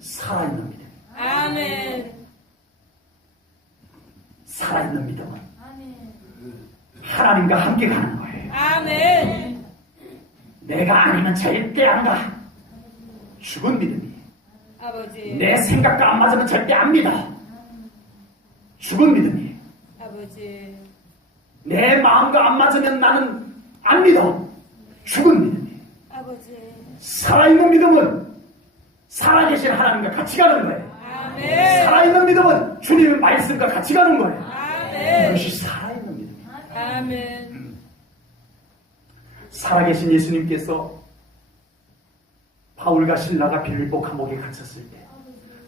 살아있는 믿음. 아멘. 살아있는 믿음은 하나님과 함께 가는 거예요. 아멘. 내가 아니면 절대 안 가. 죽은 믿음이에요. 아버지. 내 생각과 안 맞으면 절대 안 믿어. 죽은 믿음이에요. 아버지. 내 마음과 안 맞으면 나는 안 믿어. 죽은 믿음이에요. 아버지. 살아있는 믿음은 살아계신 하나님과 같이 가는 거예요. 아멘. 살아있는 믿음은 주님의 말씀과 같이 가는 거예요. 아멘. 이것이 살아있는 믿음이에요. 아멘. 살아계신 예수님께서 바울과 신라가 빌립보 감옥에 갇혔을 때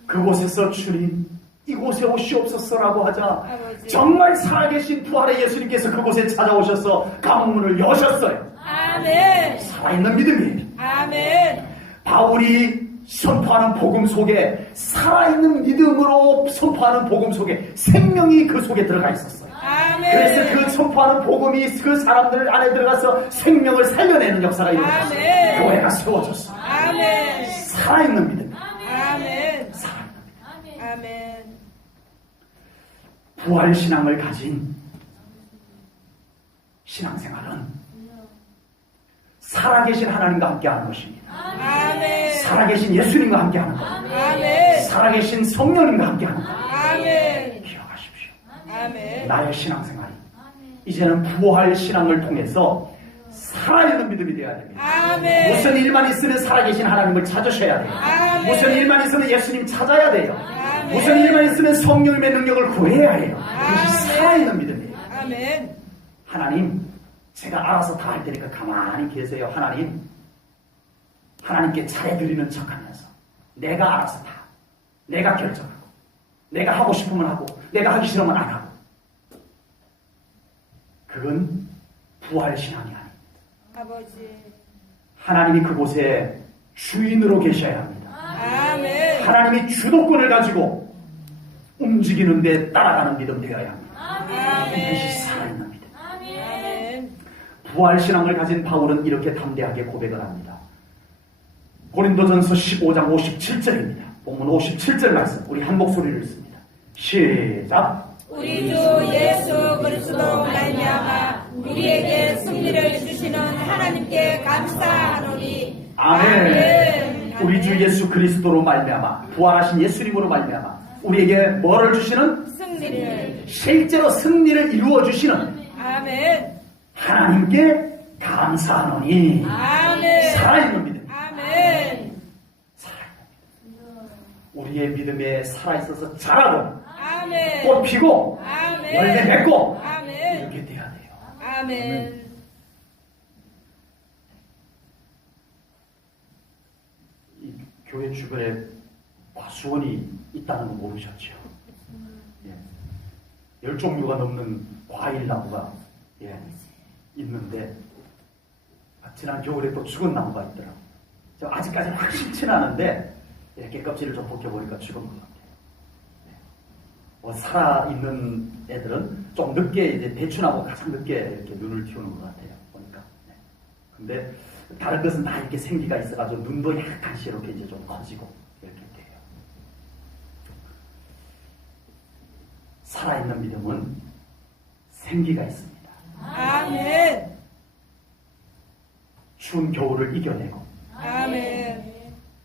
그곳에서 주님 이곳에 오시옵소서라고 하자 아버지. 정말 살아계신 부활의 예수님께서 그곳에 찾아오셔서 감옥문을 여셨어요. 아멘. 살아있는 믿음이에요. 아멘. 바울이 선포하는 복음 속에 살아있는 믿음으로 선포하는 복음 속에 생명이 그 속에 들어가 있었어요. 아멘. 그래서 그 선포하는 복음이 그 사람들 안에 들어가서 생명을 살려내는 역사가 일어났어요. 아멘. 교회가 세워졌어요. 아멘. 살아있는 믿음. 아멘. 살아있는 믿음. 아멘. 부활신앙을 가진 신앙생활은 살아계신 하나님과 함께하는 것입니다. 아멘. 살아계신 예수님과 함께하는 겁니다. 아멘. 살아계신 성령님과 함께하는 겁니다. 아멘. 기억하십시오. 아멘. 나의 신앙생활이 이제는 부활 신앙을 통해서 살아있는 믿음이 되어야 됩니다. 아멘. 무슨 일만 있으면 살아계신 하나님을 찾으셔야 돼요. 아멘. 무슨 일만 있으면 예수님 찾아야 돼요. 아멘. 무슨 일만 있으면 성령님의 능력을 구해야 해요. 아멘. 이것이 살아있는 믿음이에요. 아멘. 하나님, 제가 알아서 다 할 테니까 가만히 계세요. 하나님께 잘해드리는 척하면서 내가 알아서 다, 내가 결정하고, 내가 하고 싶으면 하고, 내가 하기 싫으면 안 하고. 그건 부활신앙이 아닙니다. 아버지. 하나님이 그곳에 주인으로 계셔야 합니다. 아멘. 하나님이 주도권을 가지고 움직이는데 따라가는 믿음 되어야 합니다. 이것이 살아있는 믿음. 아멘. 부활신앙을 가진 바울은 이렇게 담대하게 고백을 합니다. 고린도전서 15장 57절입니다. 본문 57절 말씀, 우리 한 목소리를 읽습니다. 시작. 우리 주 예수 그리스도 말미암아 우리에게 승리를 주시는 하나님께 감사하노니. 아멘. 우리 주 예수 그리스도로 말미암아, 부활하신 예수님으로 말미암아 우리에게 뭐를 주시는? 승리를. 실제로 승리를 이루어 주시는 아멘. 하나님께 감사하노니. 아멘. 살아있는 믿음. 아멘. 우리의 믿음에 살아있어서 자라고 아멘. 꽃 피고 아멘. 열매 맺고 아멘. 이렇게 돼야 돼요. 아멘. 이 교회 주변에 과수원이 있다는 거 모르셨죠? 예. 10종류가 넘는 과일 나무가 있는데 지난 겨울에 또 죽은 나무가 있더라고요. 아직까지는 확실치는 않은데 이렇게 껍질을 좀 벗겨보니까 죽은 것 같아요. 살아있는 애들은 좀 늦게 이제 대추나무 가장 늦게 이렇게 눈을 틔우는 것 같아요. 보니까. 근데 다른 것은 다 이렇게 생기가 있어가지고 눈도 약간씩 이렇게 이제 좀 커지고 이렇게 돼요. 살아있는 믿음은 생기가 있습니다. 아멘. 추운 겨울을 이겨내고 아멘.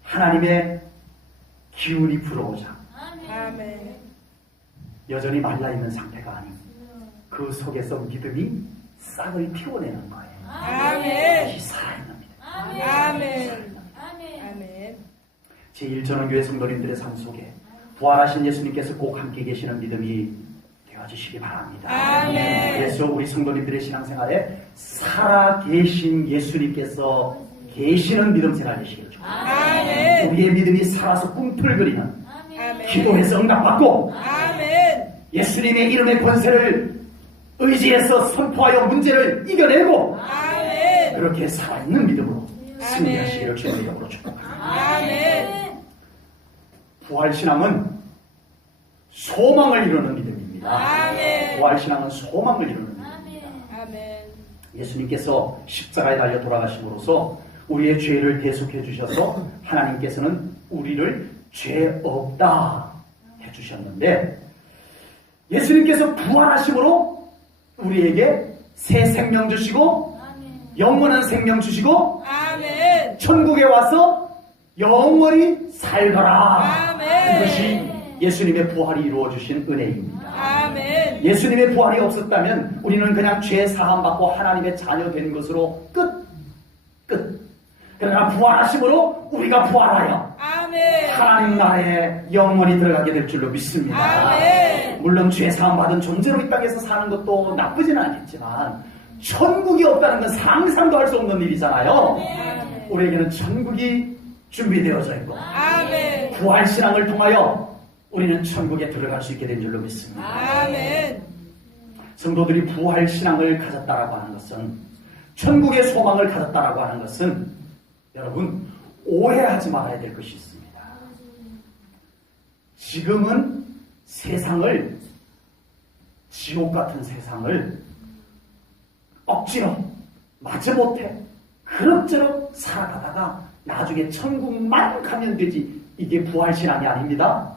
하나님의 기운이 불어오자 아멘. 여전히 말라있는 상태가 아닌 그 속에서 믿음이 싹을 피워내는 거예요. 아멘. 이것이 살아있는 믿음. 아멘. 아멘. 제1전원교회 성도님들의 삶 속에 부활하신 예수님께서 꼭 함께 계시는 믿음이 되어지시기 바랍니다. 아멘. 그래서 우리 성도님들의 신앙생활에 살아계신 예수님께서 계시는 믿음 생활 되시기를 축복합니다. 아멘. 우리의 믿음이 살아서 꿈틀거리는 아멘. 기도해서 응답받고 아멘. 예수님의 이름의 권세를 의지해서 선포하여 문제를 이겨내고 아멘. 그렇게 살아있는 믿음으로 승리하시기를 주님의 이름으로 축복합니다. 아멘. 부활신앙은 소망을 이루는 믿음입니다. 아멘. 부활신앙은 소망을 이루는 믿음입니다. 아멘. 예수님께서 십자가에 달려 돌아가심으로써 우리의 죄를 대속해 주셔서 하나님께서는 우리를 죄 없다 해주셨는데 예수님께서 부활하심으로 우리에게 새 생명 주시고 영원한 생명 주시고 아멘. 천국에 와서 영원히 살거라. 아멘. 이것이 예수님의 부활이 이루어 주신 은혜입니다. 아멘. 예수님의 부활이 없었다면 우리는 그냥 죄 사함 받고 하나님의 자녀 된 것으로 끝. 그러나 부활하심으로 우리가 부활하여 아멘. 하나님 나라에 영원히 들어가게 될 줄로 믿습니다. 아멘. 물론 죄 사함 받은 존재로 이 땅에서 사는 것도 나쁘지는 않겠지만 천국이 없다는 건 상상도 할 수 없는 일이잖아요. 아멘. 우리에게는 천국이 준비되어져 있고 아멘. 부활신앙을 통하여 우리는 천국에 들어갈 수 있게 된 줄로 믿습니다. 아멘. 성도들이 부활신앙을 가졌다라고 하는 것은 천국의 소망을 가졌다라고 하는 것은 여러분 오해하지 말아야 될 것이 있습니다. 지금은 세상을, 지옥 같은 세상을 억지로 마지못해 그럭저럭 살아가다가 나중에 천국만 가면 되지, 이게 부활신앙이 아닙니다.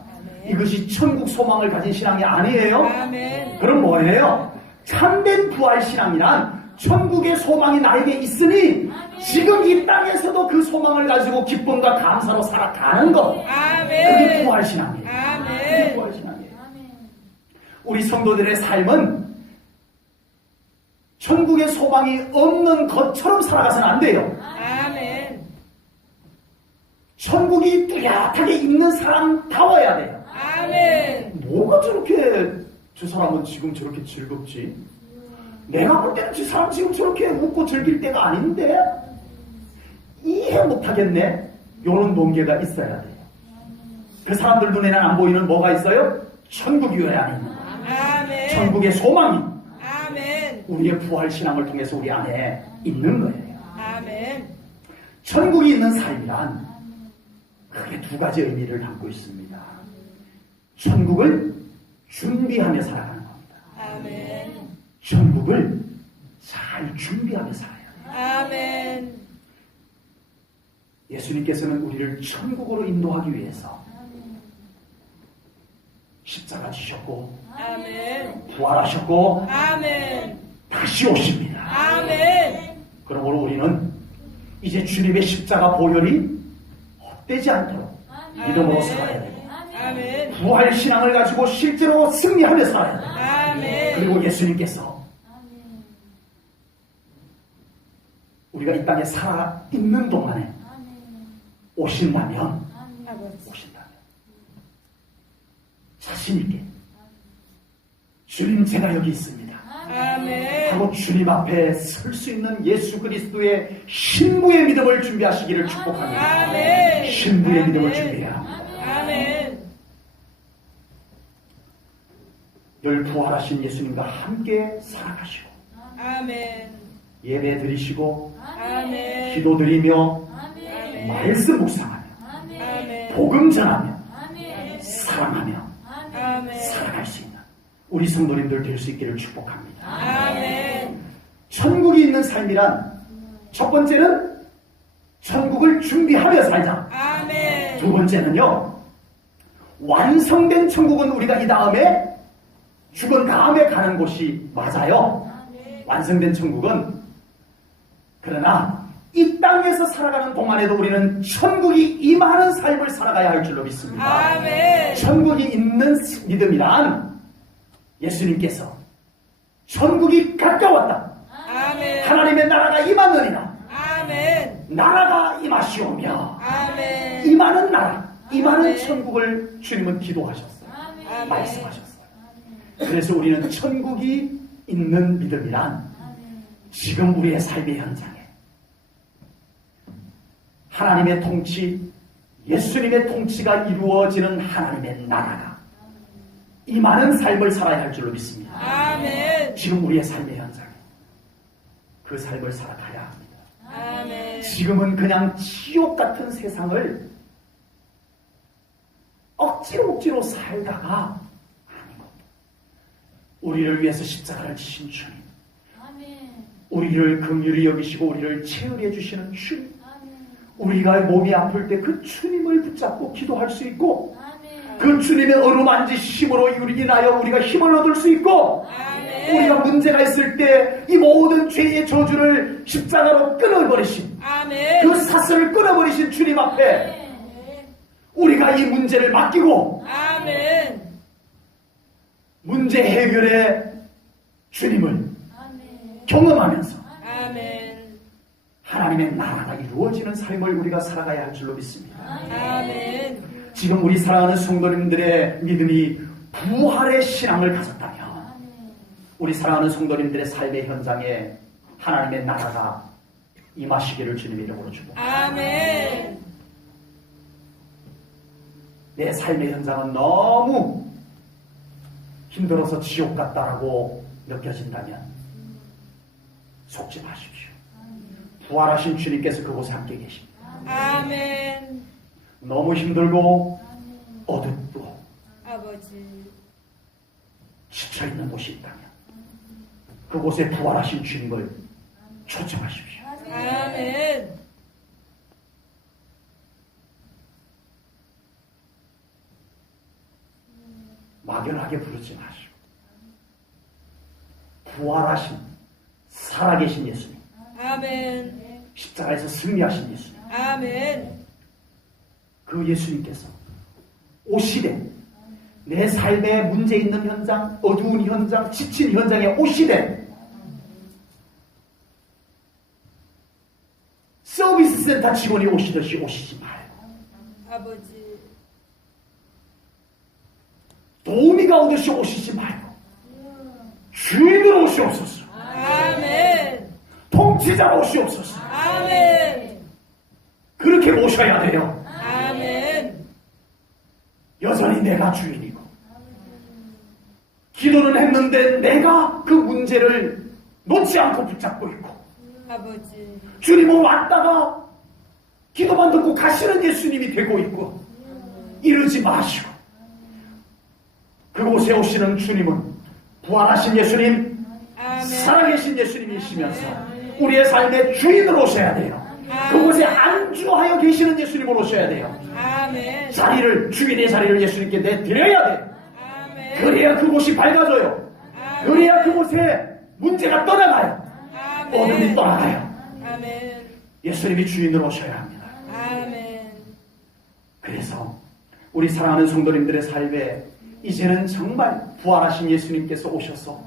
이것이 천국 소망을 가진 신앙이 아니에요. 아멘. 그럼 뭐예요? 참된 부활신앙이란 천국의 소망이 나에게 있으니 지금 이 땅에서도 그 소망을 가지고 기쁨과 감사로 살아가는 것. 그게 아멘. 부활신앙이에요. 그게 아멘. 부활신앙이에요. 우리 성도들의 삶은 천국의 소망이 없는 것처럼 살아가서는 안 돼요. 아멘. 천국이 뚜렷하게 있는 사람다워야 돼요. 아멘. 뭐가 저렇게 저 사람은 지금 저렇게 즐겁지? 내가 볼 때는 저 사람 지금 저렇게 웃고 즐길 때가 아닌데 이해 못하겠네. 이런 동기가 있어야 돼요. 그 사람들 눈에는 안 보이는 뭐가 있어요? 천국이 왜 안 있는 거예요? 아멘. 천국의 소망이 아멘. 우리의 부활신앙을 통해서 우리 안에 있는 거예요. 아멘. 천국이 있는 삶이란 크게 두 가지 의미를 담고 있습니다. 천국을 준비하며 살아가는 겁니다. 아멘. 천국을 잘 준비하며 살아야 돼요. 아멘. 예수님께서는 우리를 천국으로 인도하기 위해서 십자가 지셨고 아멘. 부활하셨고 아멘. 다시 오십니다. 아멘. 그러므로 우리는 이제 주님의 십자가 보혈이 헛되지 않도록 믿음으로 살아야 돼요. 아멘. 부활신앙을 가지고 실제로 승리하며 살아야 돼요. 아멘. 그리고 예수님께서 우리가 이 땅에 살아있는 동안에 오신다면 자신있게 주님 제가 여기 있습니다 아멘. 하고 주님 앞에 설 수 있는 예수 그리스도의 신부의 믿음을 준비하시기를 축복합니다. 아멘. 신부의 믿음을 아멘. 준비해야 합니다. 아멘. 늘 부활하신 예수님과 함께 살아가시고 아멘. 예배 드리시고 아멘. 기도 드리며 아멘. 말씀 묵상하며 아멘. 복음 전하며 사랑하며 아멘. 살아갈 수 있는 우리 성도님들 될 수 있기를 축복합니다. 아멘. 천국이 있는 삶이란 첫 번째는 천국을 준비하며 살자. 아멘. 두 번째는요, 완성된 천국은 우리가 이 다음에 죽은 다음에 가는 곳이 맞아요. 완성된 천국은, 그러나 이 땅에서 살아가는 동안에도 우리는 천국이 임하는 삶을 살아가야 할 줄로 믿습니다. 아멘. 천국이 있는 믿음이란 예수님께서 천국이 가까웠다. 아멘. 하나님의 나라가 임하느니라. 아멘. 나라가 임하시오며 아멘. 임하는 나라, 임하는 아멘. 천국을 주님은 기도하셨어요. 아멘. 말씀하셨어요. 그래서 우리는 천국이 있는 믿음이란 지금 우리의 삶의 현장에 하나님의 통치, 예수님의 통치가 이루어지는 하나님의 나라가 임하는 삶을 살아야 할 줄로 믿습니다. 아멘. 지금 우리의 삶의 현장에 그 삶을 살아가야 합니다. 아멘. 지금은 그냥 지옥 같은 세상을 억지로 살다가 아니고 우리를 위해서 십자가를 지신 주님, 우리를 긍휼히 여기시고 우리를 체휼해 주시는 주님, 우리가 몸이 아플 때 그 주님을 붙잡고 기도할 수 있고 그 주님의 어루만지심으로 인하여 우리가 힘을 얻을 수 있고 아멘. 우리가 문제가 있을 때 이 모든 죄의 저주를 십자가로 끊어버리신 아멘. 그 사슬을 끊어버리신 주님 앞에 우리가 이 문제를 맡기고 아멘. 문제 해결의 주님을 경험하면서 아멘. 하나님의 나라가 이루어지는 삶을 우리가 살아가야 할 줄로 믿습니다. 아멘. 지금 우리 사랑하는 성도님들의 믿음이 부활의 신앙을 가졌다면 우리 사랑하는 성도님들의 삶의 현장에 하나님의 나라가 임하시기를 주님의 이름으로 축복합니다. 아멘. 내 삶의 현장은 너무 힘들어서 지옥 같다라고 느껴진다면 속지 마십시오. 부활하신 주님께서 그곳에 함께 계십니다. 아멘. 너무 힘들고 어둡고 아버지. 지쳐있는 곳이 있다면 그곳에 부활하신 주님을 초청하십시오. 아멘. 막연하게 부르지 마시고 부활하신 살아계신 예수님, 아멘. 십자가에서 승리하신 예수님, 아멘. 그 예수님께서 오시되 내 삶에 문제 있는 현장, 어두운 현장, 지친 현장에 오시되 서비스 센터 직원이 오시듯이 오시지 말고 아버지. 도우미가 오듯이 오시지 말고 주인으로 오시옵소서. 아멘. 통치자로 오시옵소서. 아멘. 그렇게 오셔야 돼요. 아멘. 여전히 내가 주인이고 기도는 했는데 내가 그 문제를 놓지 않고 붙잡고 있고 아버지. 주님은 왔다가 기도만 듣고 가시는 예수님이 되고 있고 이러지 마시고 그곳에 오시는 주님은 부활하신 예수님, 아멘. 살아계신 예수님이시면서 우리의 삶의 주인으로 오셔야 돼요. 그곳에 안주하여 계시는 예수님으로 오셔야 돼요. 아멘. 자리를, 주인의 자리를 예수님께 내드려야 돼요. 아멘. 그래야 그곳이 밝아져요. 그래야 그곳에 문제가 떠나가요. 어둠이 떠나가요. 아멘. 예수님이 주인으로 오셔야 합니다. 아멘. 그래서 우리 사랑하는 성도님들의 삶에 이제는 정말 부활하신 예수님께서 오셔서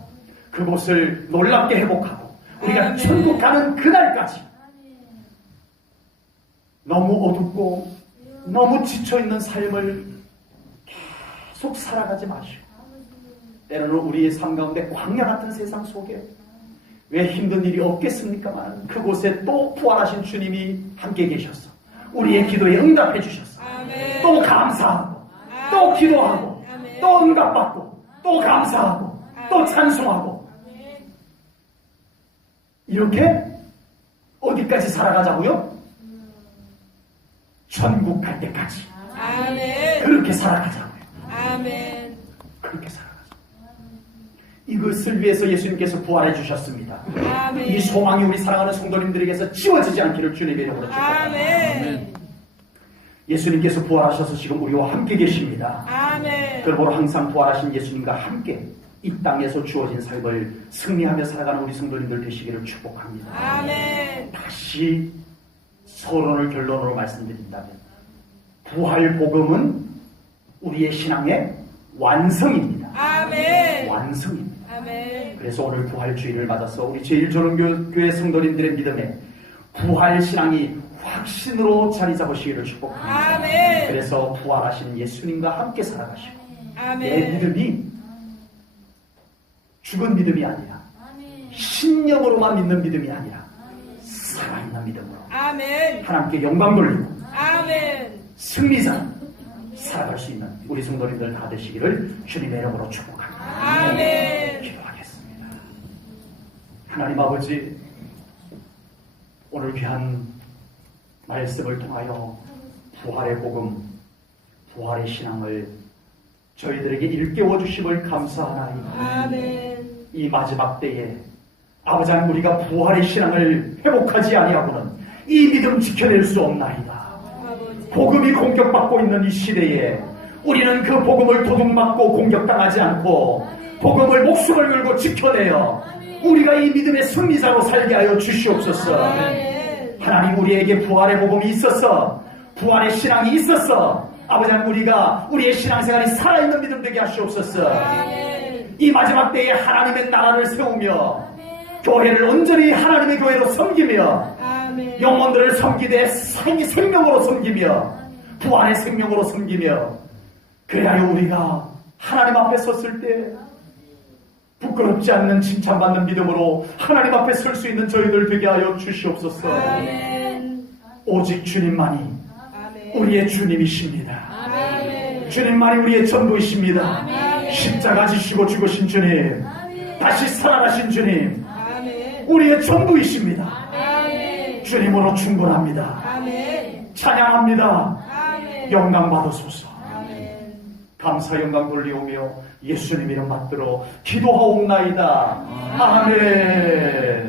그곳을 놀랍게 회복하고 우리가 아멘. 천국 가는 그날까지 너무 어둡고 너무 지쳐있는 삶을 계속 살아가지 마시고 때로는 우리의 삶 가운데 광야 같은 세상 속에 왜 힘든 일이 없겠습니까만 그곳에 또 부활하신 주님이 함께 계셔서 우리의 기도에 응답해 주셔서 아멘. 또 감사하고 또 기도하고 아멘. 또 응답받고 또 감사하고 또 찬송하고 이렇게 어디까지 살아가자고요? 천국 갈 때까지 아멘. 그렇게 살아가자고요. 아멘. 그렇게 살아가자. 이것을 위해서 예수님께서 부활해 주셨습니다. 아멘. 이 소망이 우리 사랑하는 성도님들에게서 지워지지 않기를 주님의 이름으로 축복합니다. 아멘. 예수님께서 부활하셔서 지금 우리와 함께 계십니다. 아멘. 그러므로 항상 부활하신 예수님과 함께 이 땅에서 주어진 삶을 승리하며 살아가는 우리 성도님들 되시기를 축복합니다. 아멘. 다시 서론을 결론으로 말씀드린다면 부활 복음은 우리의 신앙의 완성입니다. 아멘. 완성입니다. 아멘. 그래서 오늘 부활주의를 맞아서 우리 제1조론교회 성도님들의 믿음에 부활 신앙이 확신으로 자리 잡으시기를 축복합니다. 아멘. 그래서 부활하신 예수님과 함께 살아가시고 내 아멘. 믿음이 죽은 믿음이 아니라 신념으로만 믿는 믿음이 아니라 살아있는 믿음으로 아멘. 하나님께 영광 돌리고 아멘. 승리자 살아갈 수 있는 우리 성도님들 다 되시기를 주님의 이름으로 축복합니다. 아멘. 기도하겠습니다. 하나님 아버지, 오늘 귀한 말씀을 통하여 부활의 복음, 부활의 신앙을 저희들에게 일깨워 주심을 감사하나이다. 아멘. 이 마지막 때에 아버지 하나님, 우리가 부활의 신앙을 회복하지 아니하고는 이 믿음 지켜낼 수 없나이다. 아버지. 복음이 공격받고 있는 이 시대에 우리는 그 복음을 도둑맞고 공격당하지 않고 복음을 목숨을 걸고 지켜내어 우리가 이 믿음의 승리자로 살게 하여 주시옵소서. 아멘. 하나님, 우리에게 부활의 복음이 있어서 부활의 신앙이 있어서 아버지 하나님, 우리가 우리의 신앙생활이 살아있는 믿음 되게 하시옵소서. 아멘. 이 마지막 때에 하나님의 나라를 세우며 교회를 온전히 하나님의 교회로 섬기며 아멘. 영혼들을 섬기되 생명으로 섬기며 부활의 생명으로 섬기며 그래야 우리가 하나님 앞에 섰을 때 부끄럽지 않는 칭찬받는 믿음으로 하나님 앞에 설 수 있는 저희들 되게 하여 주시옵소서. 아멘. 오직 주님만이 아멘. 우리의 주님이십니다. 아멘. 주님만이 우리의 전부이십니다. 아멘. 십자가 지시고 죽으신 주님, 다시 살아나신 주님, 아멘. 우리의 전부이십니다. 아멘. 주님으로 충분합니다. 아멘. 찬양합니다. 아멘. 영광 받으소서. 아멘. 감사 영광 돌리오며 예수님 이름 받들어 기도하옵나이다. 아멘.